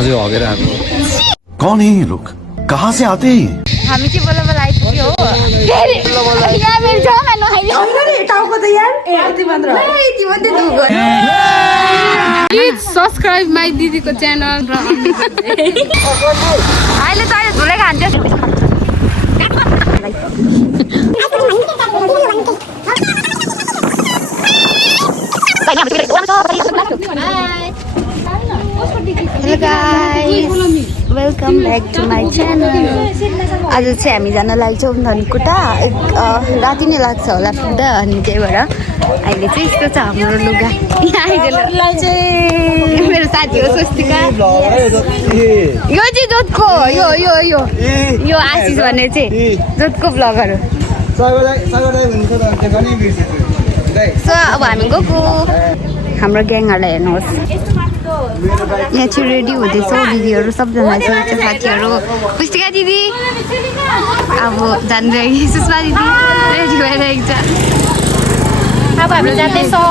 अझै हगेर आएको कौन है ये लोग कहाँ से आते हैं हामी चाहिँ बल्ल बल्ल आइपुग्यो हो यहाँ मेरो छेउमा नखाइदियो टाउको त यार यति मात्र प्लिज सब्सक्राइब माई दिदीको च्यानल र अहिले त अहिले झुलै खान्छ Hello guys, welcome back to my channel. आज चाहिँ हामी जान लाग्छौँ धनकुटा राति नै लाग्छ होला पुग्दा अनि त्यही भएर अहिले चाहिँ यस्तो छ हाम्रो लुगा यहाँ आइगयो मेरो साथी हो स्वस्तिका यो चाहिँ जोतको यो यो यो यो आशिष भन्ने चाहिँ जोतको ब्लगर हो सो अब हामी गएको हाम्रो ग्याङहरूलाई हेर्नुहोस् यहाँ चाहिँ रेडी हुँदैछौँ दिदीहरू सबजना चाहिँ साथीहरू पुस्तिका दिदी अब जानुभयो सुषमा दिदी रेडी भइरहेको छ अब हाम्रो जाँदैछौँ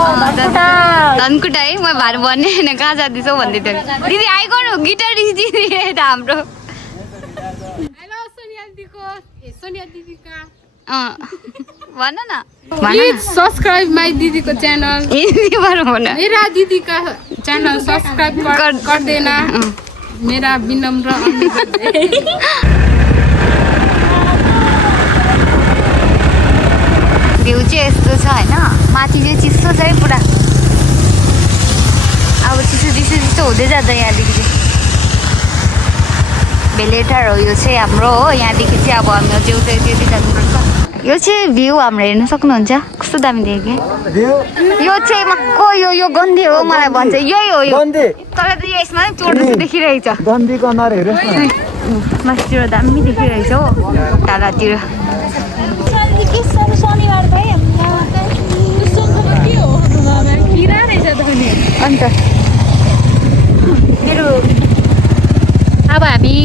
धनकुटा है म भानु भन्ने होइन कहाँ जाँदैछौँ भन्दै थियो दिदी आइगर्नु गिटारिस्ट दिदी हाम्रो भन न प्लिज सब्सक्राइब माई दिदीको च्यानल मेरा दिदीका च्यानल सब्सक्राइब कर देना मेरा विनम्र अनुरोध है भ्यू चाहिँ यस्तो छ होइन माथि चाहिँ चिसो छ है पुरा अब चिसो चिसो चिसो हुँदै जान्छ यहाँदेखि चाहिँ भेलेटार हो यो चाहिँ हाम्रो हो यहाँदेखि चाहिँ अब हामी अझै उतै त्यति जानुपर्छ यो चाहिँ भ्यू हाम्रो हेर्नु सक्नुहुन्छ कस्तो दामी देख्यो यो चाहिँ मक्को यो गन्धी हो मलाई भन्छ यही हो यो तल त यसमा चोर्नु देखिरहेछ माथितिर दामी देखिरहेछ हो टाढातिर अन्त मेरो अब हामी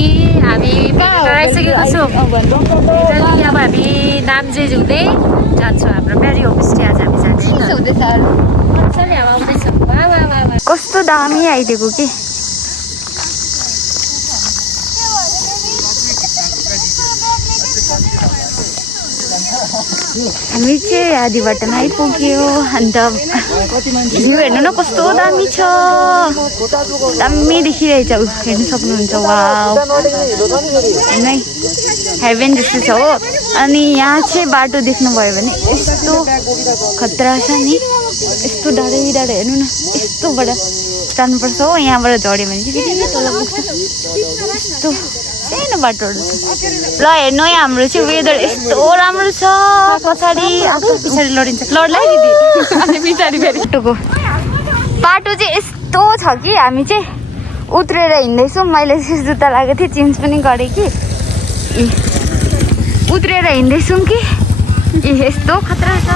आइसकेको छौँ अब हामी नाम्जे हुँदै जान्छौँ हाम्रो प्यारी होमस्टे आज हामी जाँदैछौँ कस्तो दामी आइदिएको कि हामी चाहिँ आधीबाटोमा आइपुग्यो अन्त भ्यू हेर्नु न कस्तो दामी छ दामी देखिरहेछ हेर्नु सक्नुहुन्छ वाउ होइन हेभेन जस्तो छ हो अनि यहाँ चाहिँ बाटो देख्नुभयो भने यस्तो खतरा छ नि यस्तो डाँडै डाँडो हेर्नु न यस्तोबाट जानुपर्छ हो यहाँबाट झऱ्यो भने चाहिँ फेरि तल पुग्छ यस्तो सानो बाटोहरू छ ल हेर्नु है हाम्रो चाहिँ वेदर यस्तो राम्रो छ पछाडि पछाडि लडिन्छ लड्ला दिदी अनि पछाडि फेरि बाटो चाहिँ यस्तो छ कि हामी चाहिँ उत्रेर हिँड्दैछौँ मैले जुत्ता लगाएको थिएँ चेन्ज पनि गरेँ कि उत्रेर हिँड्दैछौँ कि यस्तो खतरा छ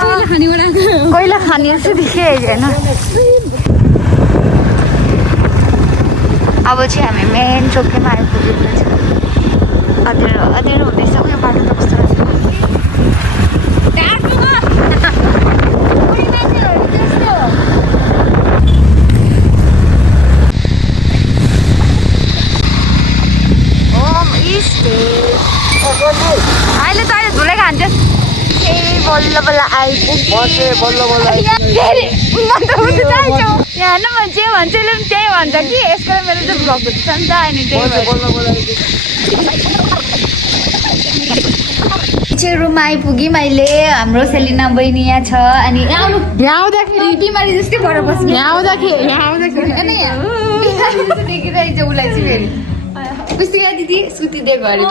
कोइला खाने जस्तो देखिरहेको होइन अब चाहिँ हामी मेन चोकमा आइपुगेको छ अँध्यारो हुँदैछ यो बाटो त कस्तो रहेछ अहिले त अहिले झुलै खान्छ बल्ल बल्ल आइपुग्यो यहाँ न म जे भन्छ उसले पनि त्यही भन्छ कि यसको मेरो चाहिँ भ्लग हुन्छ नि त अनि त्यही रुममा आइपुगेँ मैले हाम्रो सेलिना बहिनी यहाँ छ अनि यहाँ आउँदाखेरि बिमारी जस्तै भएर बस्नु यहाँ आउँदाखेरि देखिरहेछ उसलाई चाहिँ फेरि पुस्तिका दिदी सुतिदिएको अरे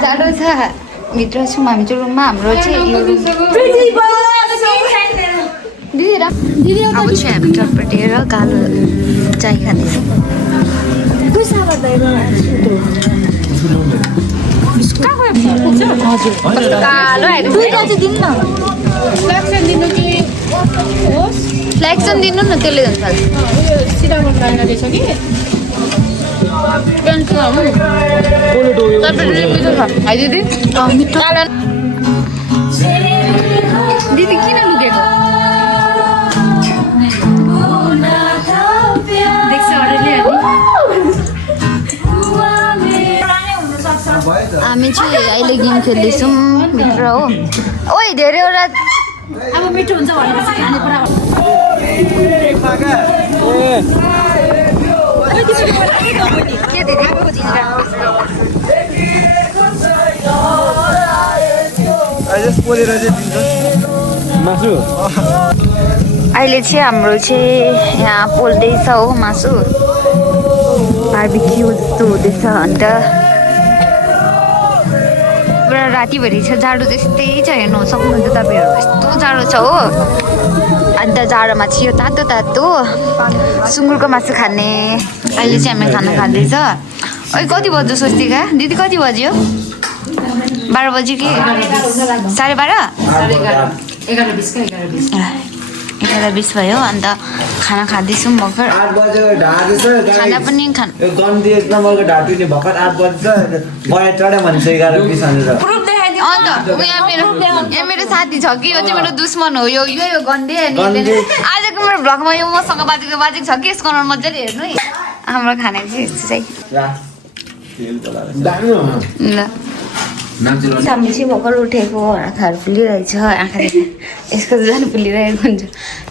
जाडो छ भित्र छौँ हामी चाहिँ रुममा हाम्रो चाहिँ दिदी अब चाहिँ हामी चटपटेर कालो चाय खाँदैछौँ फ्ल्याक्सन दिनु न त्यसले जान्छ दिदी किन लुकेको देख्छ हामी चाहिँ अहिले गेम खेल्दैछौँ भित्र हो ओइ धेरैवटा अब मिठो हुन्छ भनेपछि खाने कुरा के दिदी अहिले चाहिँ हाम्रो चाहिँ यहाँ पोल्दैछ हो मासु बार्बिक्यू जस्तो हुँदैछ अन्त पुरा रातिभरि छ जाडो त्यस्तै छ हेर्नु सक्नुहुन्छ तपाईँहरू यस्तो जाडो छ हो अन्त जाडोमा चाहिँ यो तातो तातो सुँगुरको मासु खाने अहिले चाहिँ हामी खाना खाँदैछ ओइ कति बज्यो स्वस्तिका दिदी कति बज्यो 12 बज्यो कि 12:30 11:20 भयो अन्त खाना खाँदैछौँ भर्खर 8 बजे ढाड्दैछ खाना पनि खान यो गन्दी 1 नम्बरको ढाड्नु नि भर्खर 8 बज्छ गए चढे भन्छ 11:20 भनेर अन्त यहाँ मेरो साथी छ कि यो चाहिँ मेरो दुश्मन हो यो गन्धे अनि आजको मेरो भ्लगमा यो मसँग बाजेको छ कि यसको मजाले हेर्नु है हाम्रो खाना चाहिँ यस्तो चाहिँ ल हामी चाहिँ भर्खर उठेको आँखाहरू फुलिरहेछ आँखा यसको झन् फुलिरहेको हुन्छ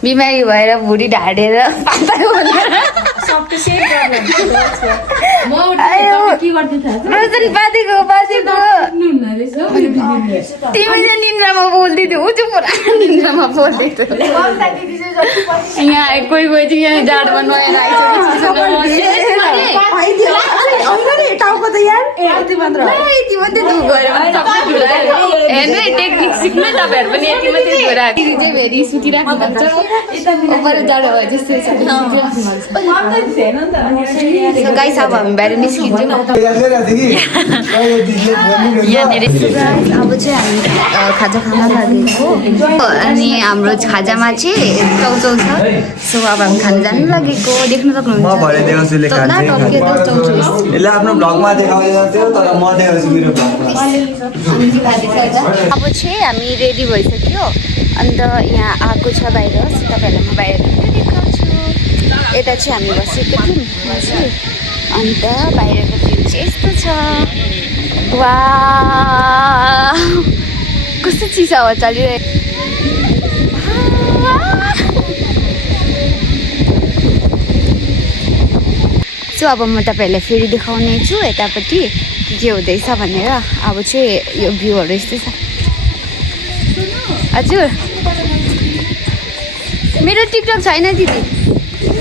बिमारी भएर भुँडी ढाडेर तिमी चाहिँ निन्द्रामा बोल्दै थियौ ऊ चाहिँ पुरा निन्द्रामा बोल्दै थियो यहाँ कोही चाहिँ यहाँ जाडोमा नयाँ हेर्नु टेक्निक सिक्नु तपाईँहरू पनि यति मात्रै छोरा दिदी चाहिँ भेरी सुतिराख्नु भन्छ ऊपर जाडो भयो जस्तो छ गाइस अब हामी बाहिर निस्किन्छौँ यहाँनिर अब चाहिँ हामी खाजा खान लागेको अनि हाम्रो खाजामा चाहिँ चौचौ छ सो अब हामी खान जानु लागेको देख्न सक्नुहुन्छ यसले आफ्नो भ्लगमा देखाउँदैन थियो तर म देखाउँछु मेरो भ्लगमा अब चाहिँ हामी रेडी भइसक्यो अन्त यहाँ आएको छ बाहिर तपाईँहरूलाई म बाहिर देखाउँछु यता चाहिँ हामी बसेको थियौँ अन्त बाहिरको भ्यू चाहिँ यस्तो छ वा कस्तो चिसो हावा चलिरहेको सो अब म तपाईँहरूलाई फेरि देखाउने छु यतापट्टि के हुँदैछ भनेर अब चाहिँ यो भ्यूहरू यस्तै छ हजुर मेरो टिकटक छैन दिदी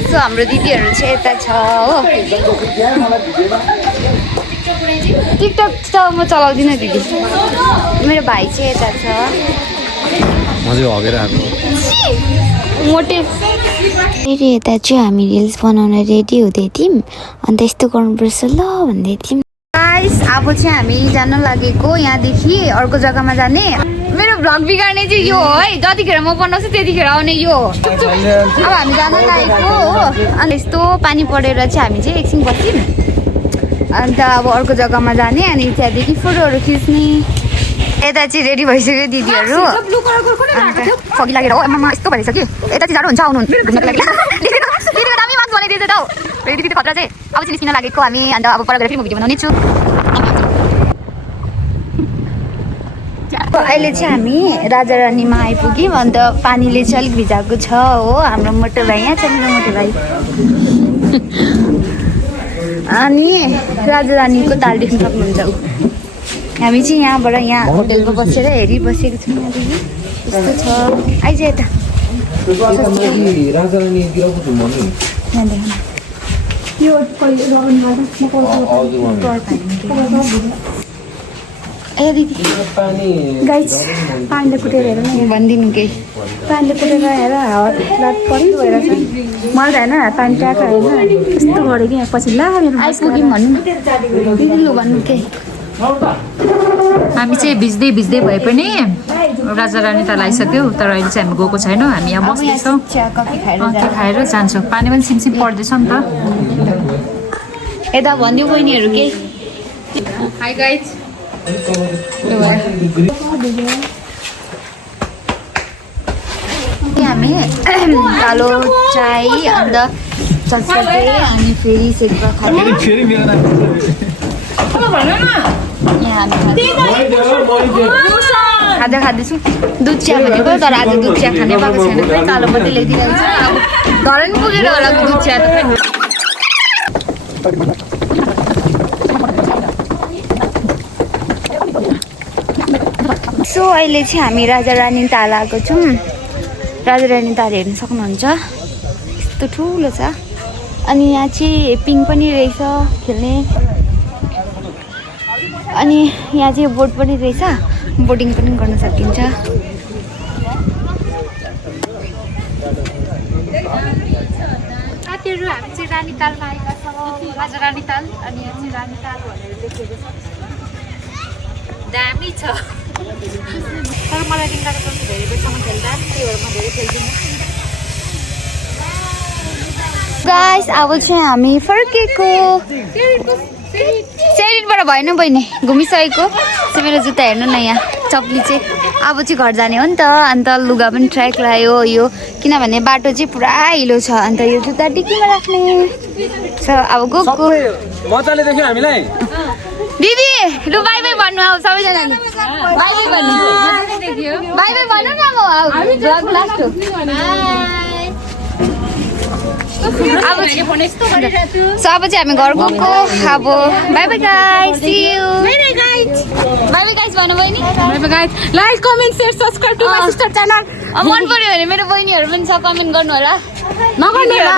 सो हाम्रो दिदीहरू चाहिँ यता छ हो टिकटक त म चलाउँदिनँ दिदी मेरो भाइ चाहिँ यता छ मोटे फेरि यता चाहिँ हामी रिल्स बनाउन रेडी हुँदै थियौँ अन्त यस्तो गर्नुपर्छ ल भन्दै थियौँ गाइस अब चाहिँ हामी जान लागेको यहाँदेखि अर्को जग्गामा जाने मेरो भ्लग बिगार्ने चाहिँ यो हो है जतिखेर म बनाउँछु त्यतिखेर आउने यो हो अब हामी जान लागेको हो अनि यस्तो पानी परेर चाहिँ हामी चाहिँ एकछिन बस्यौँ अन्त अब अर्को जग्गामा जाने अनि त्यहाँदेखि फोटोहरू खिच्ने यता चाहिँ रेडी भइसक्यो दिदीहरू फगी लागेर हो आमा यस्तो भइरहेछ कि यता चाहिँ जाडो हुन्छ आउनु घुम्नको लागि दामी मान्छे बनाइदिएछ त हौ रेडी दिदी खतरा चाहिँ अब चाहिँ निस्किन लागेको हामी अन्त अब पर गएर फेरि म भिडियो बनाउने छु अहिले चाहिँ हामी राजा रानीमा आइपुग्यौँ अन्त पानीले चाहिँ अलिक भिजाएको छ हो हाम्रो मोटो भाइ यहाँ छ मेरो मोटो भाइ अनि राजा रानीको ताल देख्न सक्नुहुन्छ हामी चाहिँ यहाँबाट यहाँ होटेलमा बसेर हेरिबसेको छौँ यहाँदेखि यस्तो छ आइज यता ए दिदी गाइस पानीले कुटेर हेर भनिदिनु केही पानीले कुटेर हेर हावा रात परि भएर मलाई त होइन पानी ट्याएको होइन यस्तो गऱ्यो कि यहाँ पछि ला मेरो आइपुग्यौँ भन्नु दिदी लु भन्नु केही हामी चाहिँ भिज्दै भिज्दै भए पनि राजा रानी त लगाइसक्यो तर अहिले चाहिँ हामी गएको छैनौँ हामी यहाँ बस्दैछौँ कफी खाएर जान्छौँ पानी पनि सिमसिम पर्दैछ नि त यता भनिदियो बहिनीहरू केही हाई गाइज हामी कालो चाय अन्त चटचटे अनि फेरि सेक्का खाँदै खाजा खाँदैछु दुध चिया भनेको तर आज दुध चिया खाने पाएको छैन खै कालो मात्रै ल्याइदिरहेको छ अब घर पनि पुगेर होला दुध चिया त सो अहिले चाहिँ हामी राजा रानी ताल आएको छौँ राजा रानी ताल हेर्न सक्नुहुन्छ यस्तो ठुलो छ अनि यहाँ चाहिँ पिङ पनि रहेछ खेल्ने अनि यहाँ चाहिँ बोट पनि रहेछ बोटिङ पनि गर्न सकिन्छ साथीहरू हामी चाहिँ रानीतालमा आएका छौँ राजा रानीताल अनि यहाँ चाहिँ रानीताल भनेर लेखेको छ दामी छ तर मलाई रिङ्गाको जस्तो धेरै बेरसम्म खेल्दा त्यही भएर म धेरै खेल्दिनँ गाइस अब चाहिँ हामी फर्केको सेरिटबाट भएन बहिनी घुमिसकेको चाहिँ मेरो जुत्ता हेर्नु न यहाँ चप्ली चाहिँ अब चाहिँ घर जाने हो नि त अन्त लुगा पनि ट्र्याक लगायो यो किनभने बाटो चाहिँ पुरा हिलो छ अन्त यो जुत्ता डिक्कीमा राख्ने छ अब गएको मजाले देख्यो हामीलाई दिदी लु बाई बाई भन्नु अब सबैजनाले बाई बाई भन्नु बाई बाई भन्नु न अब लास्ट हो अब चाहिँ हामी घर गएको अब bye bye guys see you bye bye guys भन्नु बहिनी like comment share subscribe to my sister channel मन पर्यो भने मेरो बहिनीहरू पनि छ कमेन्ट गर्नु होला नगर्नु होला